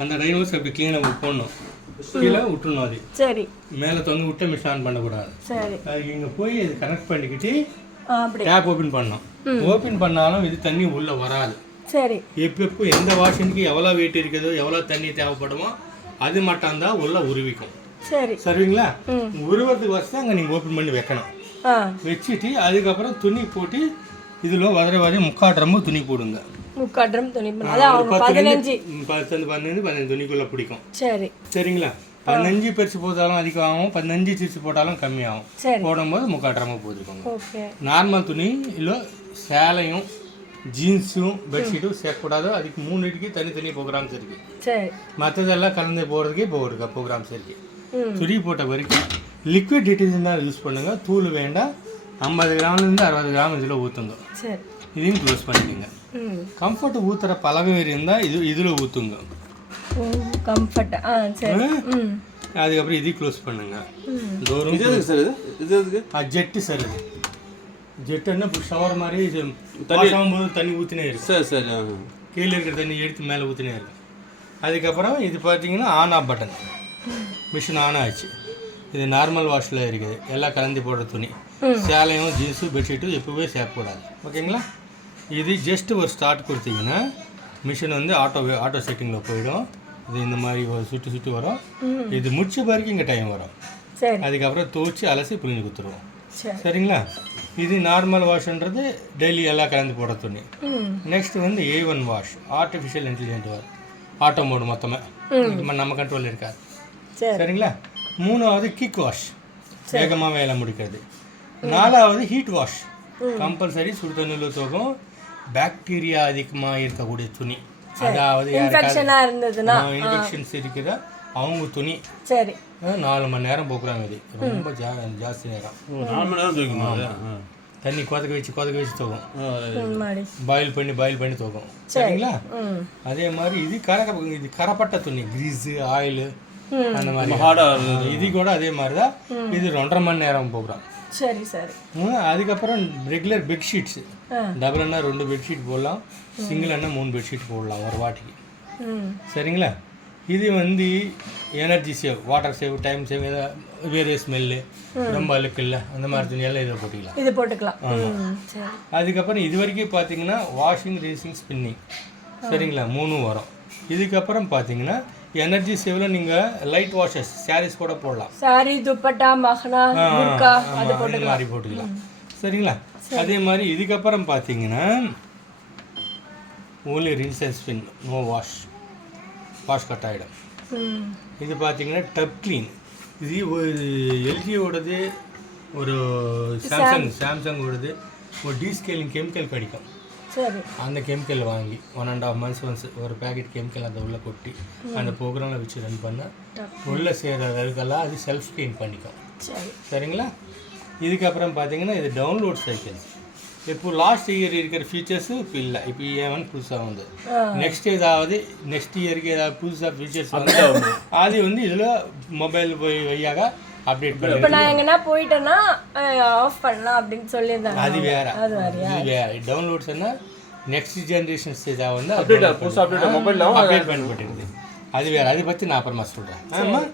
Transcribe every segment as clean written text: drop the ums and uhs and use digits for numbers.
அந்த டைனோஸ் அப்படி க்ளீனாக போடணும், கீழே விட்டுணும். அது சரி மேலே தொங்க விட்டு மிஷின் ஆன் பண்ணக்கூடாது. சரி அதுக்கு இங்கே போய் இது கனெக்ட் பண்ணிக்கிட்டு அப்படி டேப் ஓப்பன் பண்ணோம். ஓப்பன் பண்ணாலும் இது தண்ணி உள்ளே வராது. சரி எப்போ எந்த வாஷனுக்கு எவ்வளோ வெயிட் இருக்குதோ எவ்வளோ தண்ணி தேவைப்படுமோ அது மட்டும் தான் உள்ள உருவிக்கும். சரி சரிங்களா? உருவத்துக்கு வச்சு அங்கே நீங்கள் ஓப்பன் பண்ணி வைக்கணும். வச்சுட்டு அதுக்கப்புறம் துணி போட்டு இதில் வதற முக்காட்டுறம்பு துணி போடுங்க. முக்காட்டுறம் துணி அதான் 15 15 துணிக்குள்ளே பிடிக்கும். சரி சரிங்களா? 15 பெருசு போட்டாலும் அதிகமாகும், 15 சிரிச்சு போட்டாலும் கம்மியாகும். போடும்போது முக்காட்டுறம்பு போட்டுக்கோங்க. ஓகே. நார்மல் துணி இல்லை சேலையும் ஜீன்ஸும் பெட்ஷீட்டும் சேர்க்கக்கூடாது. அதுக்கு 3 இடிக்கு தனித்தனி ப்ரோக்ராம்ஸ் இருக்கு. சரி மற்றதெல்லாம் கலந்து போடுறதுக்கே இப்போ ப்ரோக்ராம்ஸ் இருக்கு. துணி போட்ட வரைக்கும் லிக்விட் டிட்டர்ஜென்ட் தான் யூஸ் பண்ணுங்க. தூள் வேண்டாம். 50 கிராம்லேருந்து 60 கிராம் இதில் ஊற்றுங்க. சரி இதையும் க்ளோஸ் பண்ணிக்கோங்க. கம்ஃபர்ட் ஊற்றுற பலகை இருந்தால் இதில் ஊற்றுங்க. கம்ஃபர்ட் சரி. அதுக்கப்புறம் இதையும் க்ளோஸ் பண்ணுங்க. தூரம் ஜெட்டு சார், இது ஜெட்டுன்னா இப்போ ஷவர் மாதிரி போது தண்ணி ஊற்றினே இருக்கு. சரி சரி. கீழே இருக்கிற தண்ணி எடுத்து மேலே ஊற்றினே இருக்கு. அதுக்கப்புறம் இது பார்த்தீங்கன்னா on off button, machine on ஆச்சு. இது நார்மல் வாஷில் இருக்குது. எல்லாம் கலந்து போடுற துணி, சேலையும் ஜீன்ஸும் பெட்ஷீட்டும் எப்போவே சேர்க்கக்கூடாது. ஓகேங்களா? இது ஜஸ்ட் ஒரு ஸ்டார்ட் கொடுத்தீங்கன்னா மிஷின் வந்து ஆட்டோ செட்டிங்கில் போயிடும். இது இந்த மாதிரி சுற்றி வரும். இது முடிச்ச வரைக்கும் இங்கே டைம் வரும். அதுக்கப்புறம் துவச்சி அலசி புளிஞ்சு கொடுத்துருவோம். சரிங்களா? இது நார்மல் வாஷ்ன்றது டெய்லி எல்லாம் கலந்து போடுற துணி. நெக்ஸ்ட் வந்து A1 wash, artificial intelligent wash, auto mode மொத்தமாக நம்ம கண்ட்ரோல் இருக்காது. சரிங்களா? 3வது கிக் வாஷ், வேகமாக வேலை முடிக்கிறது. 4வது ஹீட் வாஷ், கம்பல்சரி சுடு தண்ணியில் தோகும். பாக்டீரியா அதிகமாக இருக்கக்கூடிய துணி, அதாவது இன்ஃபெக்ஷன்ஸ் இருக்கிற அவங்க துணி. சரி 4 மணி நேரம் போக்குறாங்க. இது ரொம்ப ஜாஸ்தி நேரம். 4 மணி நேரம் தூக்கணும். தண்ணி கொதிக்க வச்சு தோகும். பாயில் பண்ணி தோகும். சரிங்களா? அதே மாதிரி இது கரப்பட்ட துணி, கிரீஸு ஆயிலு அந்த மாதிரி. இது கூட அதே மாதிரி தான். இது 2.5 மணி நேரம் போக்குறாங்க. சரி சரி. அதுக்கப்புறம் ரெகுலர் பெட்ஷீட்ஸ், டபுள்னா 2 பெட்ஷீட் போடலாம், சிங்கிள்னா 3 பெட்ஷீட் போடலாம் ஒரு வாட்டிக்கு. சரிங்களா? இது வந்து energy save, water save, time save, வேறு ஸ்மெல்லு ரொம்ப அழுக்கு இல்லை அந்த மாதிரி துணியெல்லாம் இதை போட்டுக்கலாம். ஆமாம். அதுக்கப்புறம் இது வரைக்கும் பார்த்தீங்கன்னா வாஷிங், ரீசிங், ஸ்பின்னிங். சரிங்களா? 3 வரும். இதுக்கப்புறம் பார்த்தீங்கன்னா எனர்ஜி சேவில் நீங்கள் லைட் வாஷஸ், சாரீஸ் கூட போடலாம். சாரி, துப்பட்டா, மஹ்னா, புர்கா அது மாதிரி போட்டுக்கலாம். சரிங்களா? அதே மாதிரி இதுக்கப்புறம் பார்த்தீங்கன்னா only rinse and spin, no wash cut ஆகிடும். இது பார்த்தீங்கன்னா டப் க்ளீன். இது ஒரு எல்ஜியோடது, ஒரு சாம்சங்கோடது ஒரு டீஸ்கேலிங் கெமிக்கல் கிடைக்கும். அந்த கெமிக்கல் வாங்கி 1.5 months ஒன்ஸ் ஒரு பேக்கெட் கெமிக்கல் அதை உள்ளே கொட்டி அந்த ப்ரோக்ராமில் வச்சு ரன் பண்ண உள்ளே சேர்கிற அளவுக்கெல்லாம் அது செல்ஃப் க்ளீன் பண்ணிக்கும். சரிங்களா? இதுக்கப்புறம் பார்த்தீங்கன்னா இது டவுன்லோட் சைக்கிள்ஸ். இப்போ லாஸ்ட் இயர் இருக்கிற ஃபீச்சர்ஸு இப்போ இல்லை. இப்போ A1 புதுசாக வந்து நெக்ஸ்ட் இயருக்கு ஏதாவது புதுசாக ஃபீச்சர்ஸ் வந்து அது வந்து இதில் மொபைல் வழியாக அப்டேட் பண்ணி. இப்போ நான் எங்கன்னா போயிட்டேன்னா ஆஃப் பண்ணலாம் அப்படின்னு சொல்லியிருந்தாங்க. அது வேறு டவுன்லோட்ஸ்னா நெக்ஸ்ட் ஜென்ரேஷன் ஸ்டேஜாக வந்து அப்டேட் பண்ணப்பட்டிருக்குது. அது வேறு, அதை பற்றி நான் அப்புறமா சொல்கிறேன். ஆமாம்.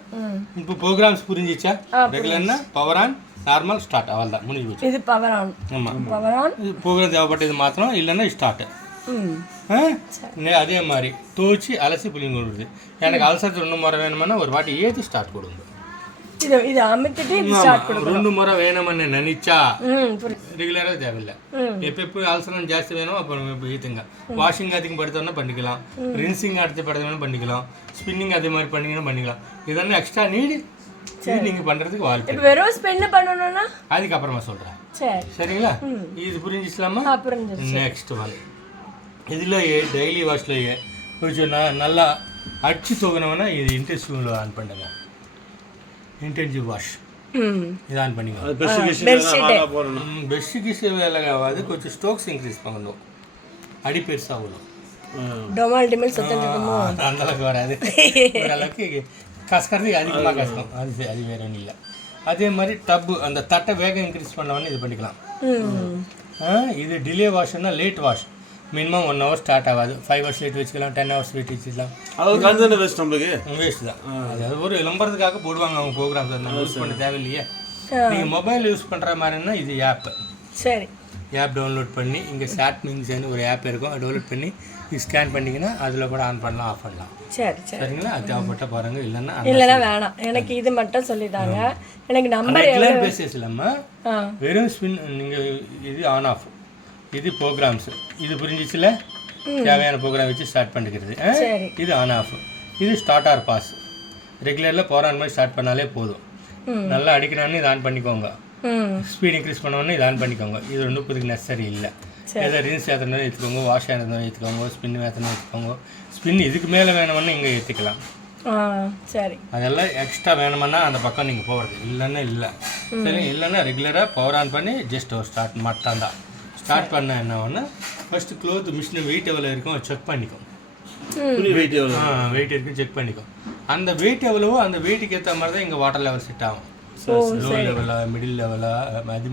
இப்போ ப்ரோக்ராம்ஸ் புரிஞ்சிச்சா? ரெகுலர்னா பவர் ஆன், நார்மல், ஸ்டார்ட், அவள் தான் முடிஞ்சு போச்சு. இது பவர் ஆன். ஆமாம், பவர் ஆன். ப்ரோக்ராம் தேவைப்பட்டது மாத்திரம், இல்லைன்னா ஸ்டார்ட்டு. அதே மாதிரி துவச்சி அலசி புளிங்க கொடுக்குது. எனக்கு அலசத்து 2 முறை வேணுமென்னா ஒரு வாட்டி ஏற்றி ஸ்டார்ட் கொடுங்க. இது அமுத்திட்டு ஸ்டார்ட் பண்ணுங்க. 2 முறை வேணும்னு நினைச்சா ரெகுலராக தேவையில்லை. எப்போ அல்சரம் ஜாஸ்தி வேணும் அப்போ ஏற்றுங்க. வாஷிங் அதிகம் படுத்தோன்னா பண்ணிக்கலாம், ரின்சிங் அடுத்து படுத்தோன்னா பண்ணிக்கலாம், ஸ்பின்னிங் அதே மாதிரி பண்ணிக்கலாம். இதெல்லாம் எக்ஸ்ட்ரா நீடு நீங்கள் பண்ணுறதுக்கு வாழ்க்கை. வெறும் ஸ்பின் பண்ணணும்னா அதுக்கப்புறமா சொல்கிறேன். சரிங்களா? இது புரிஞ்சிக்கலாமா? நெக்ஸ்ட் ஒன் இதில் டெய்லி வாஷ்லேயே கொஞ்சம் நல்லா அடிச்சு தோக்கணும்னா இது இன்டென்சிவ் ஆன் பண்ணுங்க. இன்டென்சிவ் வாஷ் இது ஆன் பண்ணிக்கலாம். பெஸ்ட் வேலை ஆகாது. கொஞ்சம் ஸ்டோக்ஸ் இன்க்ரீஸ் பண்ணணும். அடி பெருசாகணும். அந்த அளவுக்கு வராது. ஓரளவுக்கு கஷ்டத்துக்கு அதிகமாக கஷ்டம். அது வேற ஒன்றும் இல்லை. அதே மாதிரி டப்பு அந்த தட்டை வேகம் இன்க்ரீஸ் பண்ணவொன்னே இது பண்ணிக்கலாம். இது டிலே வாஷ்னா late wash. Minimum 1 hour start ஆகாது. 5 hours வெயிட் வச்சுக்கலாம், 10 hours வெயிட் வச்சுக்கலாம். அது கண்டு வேஸ்ட் நம்மளுக்கு வேஸ்ட் தான். அது ஒரு விளம்பரத்துக்காக போடுவாங்க அவங்க ப்ரோக்ராம்ஸ். நம்ம யூஸ் பண்ண தேவையில்லையே. நீங்கள் மொபைல் யூஸ் பண்ணுற மாதிரின்னா இது ஆப். சரி. ஆப் டவுன்லோட் பண்ணி இங்கே சாட்மிங்ஸ்னு ஒரு ஆப் இருக்கும், டவுன்லோட் பண்ணி இது ஸ்கேன் பண்ணிங்கன்னா அதில் கூட ஆன் பண்ணலாம், ஆஃப் பண்ணலாம். சரி சரி. சரிங்களா? அது தேவைப்பட்ட பாருங்கள். இல்லைன்னா வேணாம், எனக்கு இது மட்டும் சொல்லித்தாங்க. எனக்கு நம்பர் ரெகுலர் பேசிஸ் இல்லாமல் வெறும் ஸ்பின். நீங்கள் இது ஆன் ஆஃப், இது ப்ரோக்ராம்ஸ். இது புரிஞ்சிச்சுல, தேவையான ப்ரோக்ராம் வச்சு ஸ்டார்ட் பண்ணிக்கிறது. இது ஆன் ஆஃப். இது ஸ்டார்ட் ஆர் பாஸ். ரெகுலரில் போகிறான் மாதிரி ஸ்டார்ட் பண்ணாலே போதும். நல்லா அடிக்கிறான்னு இது ஆன் பண்ணிக்கோங்க. ஸ்பீட் இன்க்ரீஸ் பண்ணோன்னு இது ஆன் பண்ணிக்கோங்க. இது ஒன்றும் புதுக்கு நெசசரி இல்லை. எதை ரின்ஸ் ஏற்றணும் ஏற்றுக்கோங்க, வாஷ் ஏற்றணும் ஏற்றுக்கோங்க, ஸ்பின் ஏற்றணும் ஏற்றுக்கோங்க. ஸ்பின் இதுக்கு மேலே வேணும்னா இங்கே ஏற்றிக்கலாம். சரி. அதெல்லாம் எக்ஸ்ட்ரா வேணுமென்னா அந்த பக்கம் நீங்கள் போகிறது, இல்லைன்னா இல்லை. சரி, இல்லைன்னா ரெகுலராக பவர் ஆன் பண்ணி ஜஸ்ட் ஒரு ஸ்டார்ட் மட்டும்தான். ஸ்டார்ட் பண்ண என்ன ஒன்று, ஃபஸ்ட்டு க்ளோத் மிஷின் வெயிட் எவ்வளோ இருக்கும் செக் பண்ணிக்கும். வெயிட் எவ்வளோ வெயிட் இருக்குன்னு செக் பண்ணிக்கும். அந்த வெயிட் எவ்வளவோ அந்த வெயிட்டுக்கு ஏற்ற மாதிரி தான் இங்கே வாட்டர் லெவல் செட் ஆகும். லோ லெவலா, மிடில் லெவலா,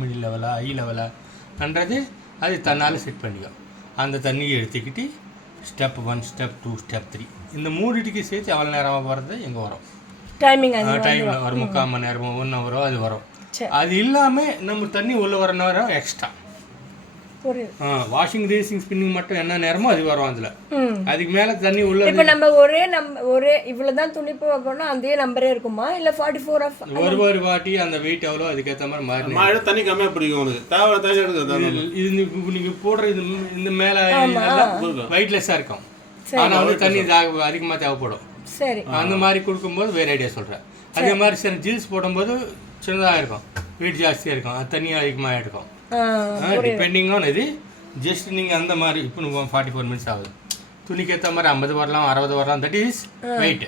மிடில் லெவலா, ஹை லெவலான்றது அது தன்னால் செட் பண்ணிக்கும். அந்த தண்ணியை எடுத்துக்கிட்டு ஸ்டெப் 1, ஸ்டெப் 2, ஸ்டெப் 3 இந்த 3 டிக்கு சேர்த்து எவ்வளோ நேரமாக போகிறது எங்கே வரும். டைமிங் ஒரு 3/4 மணி நேரமோ 1 hour அது வரும். அது இல்லாமல் நம்ம தண்ணி உள்ள வர நேரம் எக்ஸ்ட்ரா. வாஷிங், ரேசிங், ஸ்பின்னிங் மட்டும் என்ன நேரமோ அது வரும். அதில் அதுக்கு மேலே தண்ணி உள்ள. இப்போ நம்ம ஒரே இவ்வளோதான் துணி போகணும் அதே நம்பரே இருக்குமா இல்லை 44 ஒரு வாட்டி அந்த வெயிட் எவ்வளோ அதுக்கேற்ற மாதிரி மாறி தண்ணி கம்மியாக பிடிக்கும் உனக்கு தேவை தண்ணி எடுக்கிறது. இது நீங்கள் போடுற இந்த மேலே வெயிட்லெஸ்ஸாக இருக்கும். ஆனால் வந்து தண்ணி அதிகமாக தேவைப்படும். சரி. அந்த மாதிரி கொடுக்கும்போது வேறு ஐடியா சொல்கிறேன். அதே மாதிரி சில ஜீன்ஸ் போடும்போது சின்னதாக இருக்கும், வெயிட் ஜாஸ்தியாக இருக்கும், அது தண்ணி அதிகமாக எடுக்கும். டிபெண்டிங் ஆன் இது. ஜஸ்ட் நீங்கள் அந்த மாதிரி இப்போ 44 minutes ஆகுது, துணிக்கு ஏற்ற மாதிரி 50 வரலாம், 60 வரலாம். That is weight.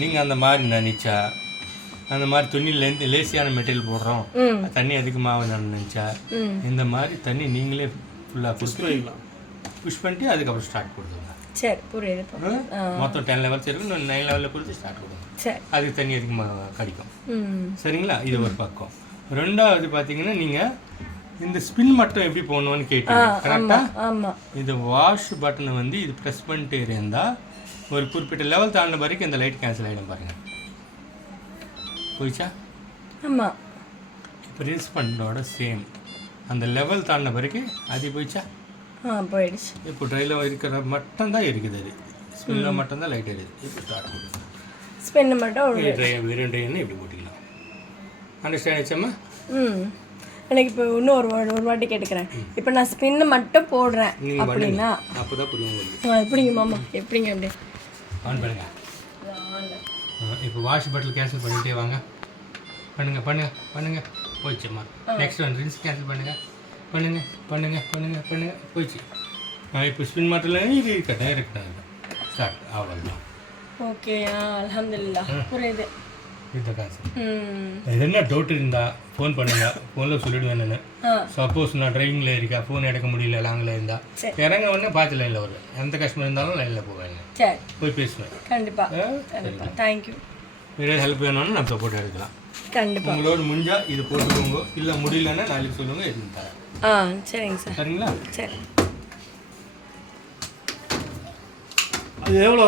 நீங்கள் அந்த மாதிரி நினச்சா, அந்த மாதிரி துணியிலேருந்து லேசியான மெட்டீரியல் போடுறோம், தண்ணி அதிகமாக நினச்சா இந்த மாதிரி தண்ணி நீங்களே ஃபுல்லாக புஷ் பண்ணிட்டு அதுக்கப்புறம் ஸ்டார்ட் கொடுத்துருங்க. சரி, புரியுது. மொத்தம் 10 levels இருக்கும், 9 level கொடுத்து ஸ்டார்ட் கொடுங்க. அதுக்கு தண்ணி அதிகமாக கிடைக்கும். சரிங்களா? இது ஒரு பக்கம். ரெண்டாவது பார்த்தீங்கன்னா நீங்கள் இந்த ஸ்பின் மட்டும் எப்படி போடணும்னு கேட்டீங்க, கரெக்டாக? இந்த வாஷ் பட்டனை வந்து இது ப்ரெஸ் பண்ணிட்டு இருந்தால் ஒரு குறிப்பிட்ட லெவல் தாண்டின வரைக்கும் இந்த லைட் கேன்சல் ஆகிடும். பாருங்கள், போயிச்சா? ஆமாம். இப்போ ரின்ஸ் பண்ணோட சேம் அந்த லெவல் தாண்டின வரைக்கும் அது போயிச்சா? போயிடுச்சு. இப்போ ட்ரையில் இருக்கிற மட்டும்தான் இருக்குது, அது ஸ்பின்னில் மட்டும்தான் லைட் இருக்குது. இப்போ ஸ்டார்ட் பண்ணுங்க. ஸ்பின் மட்டும் ட்ரை வெறும் ட்ரைன்னு இப்படி போட்டிக்கலாம். அண்டர்ஸ்டாண்ட் ஆச்சம்மா? எனக்கு இப்போ இன்னும் ஒரு வாட்டி கேட்டுக்கிறேன். இப்போ நான் ஸ்பின்னு மட்டும் போடுறேன் அப்படின்னா அப்போ தான் புரியும். எப்படிங்க மாமா, எப்படிங்க அப்படி ஆன் பண்ணுங்க. இப்போ வாஷ் பட்டில் கேன்சல் பண்ணிகிட்டே வாங்க. பண்ணுங்க பண்ணுங்க பண்ணுங்க. போயிடுச்சும்மா. நெக்ஸ்ட் ஒன் ரின்ஸ் கேன்சல் பண்ணுங்க. பண்ணுங்க பண்ணுங்க பண்ணுங்க பண்ணுங்க. போயிடுச்சு. இப்போ ஸ்பின் மட்டும் இது இருக்கட்டும். ஸ்டார்ட் அவ்வளோதான். ஓகே, அல்ஹம்துலில்லாஹ். புரியுது. இந்த கான்செப்ட். இது என்ன டவுட் இருந்தால் ஃபோன் பண்ணுங்க, ஃபோனில் சொல்லிவிடுவேன் நான். சப்போஸ் நான் டிரைவிங்கில் இருக்கேன், ஃபோன் எடுக்க முடியல, லாங்கில் இருந்தால் இறங்க உடனே பார்த்து லைனில் வருவேன். எந்த கஷ்டமாக இருந்தாலும் லைனில் போவேன், போய் பேசுவேன். கண்டிப்பாக. தேங்க்யூ. வேறு ஹெல்ப் வேணும்னு நம்ம சப்போர்ட் எடுக்கலாம். கண்டிப்பாக. உங்களோட முடிஞ்சால் இது போட்டுக்கோங்க, இல்லை முடியலன்னா நாளைக்கு சொல்லுங்கள், எதுவும் தரேன். சரிங்க சார். சரிங்களா? சரி. அது எவ்வளோ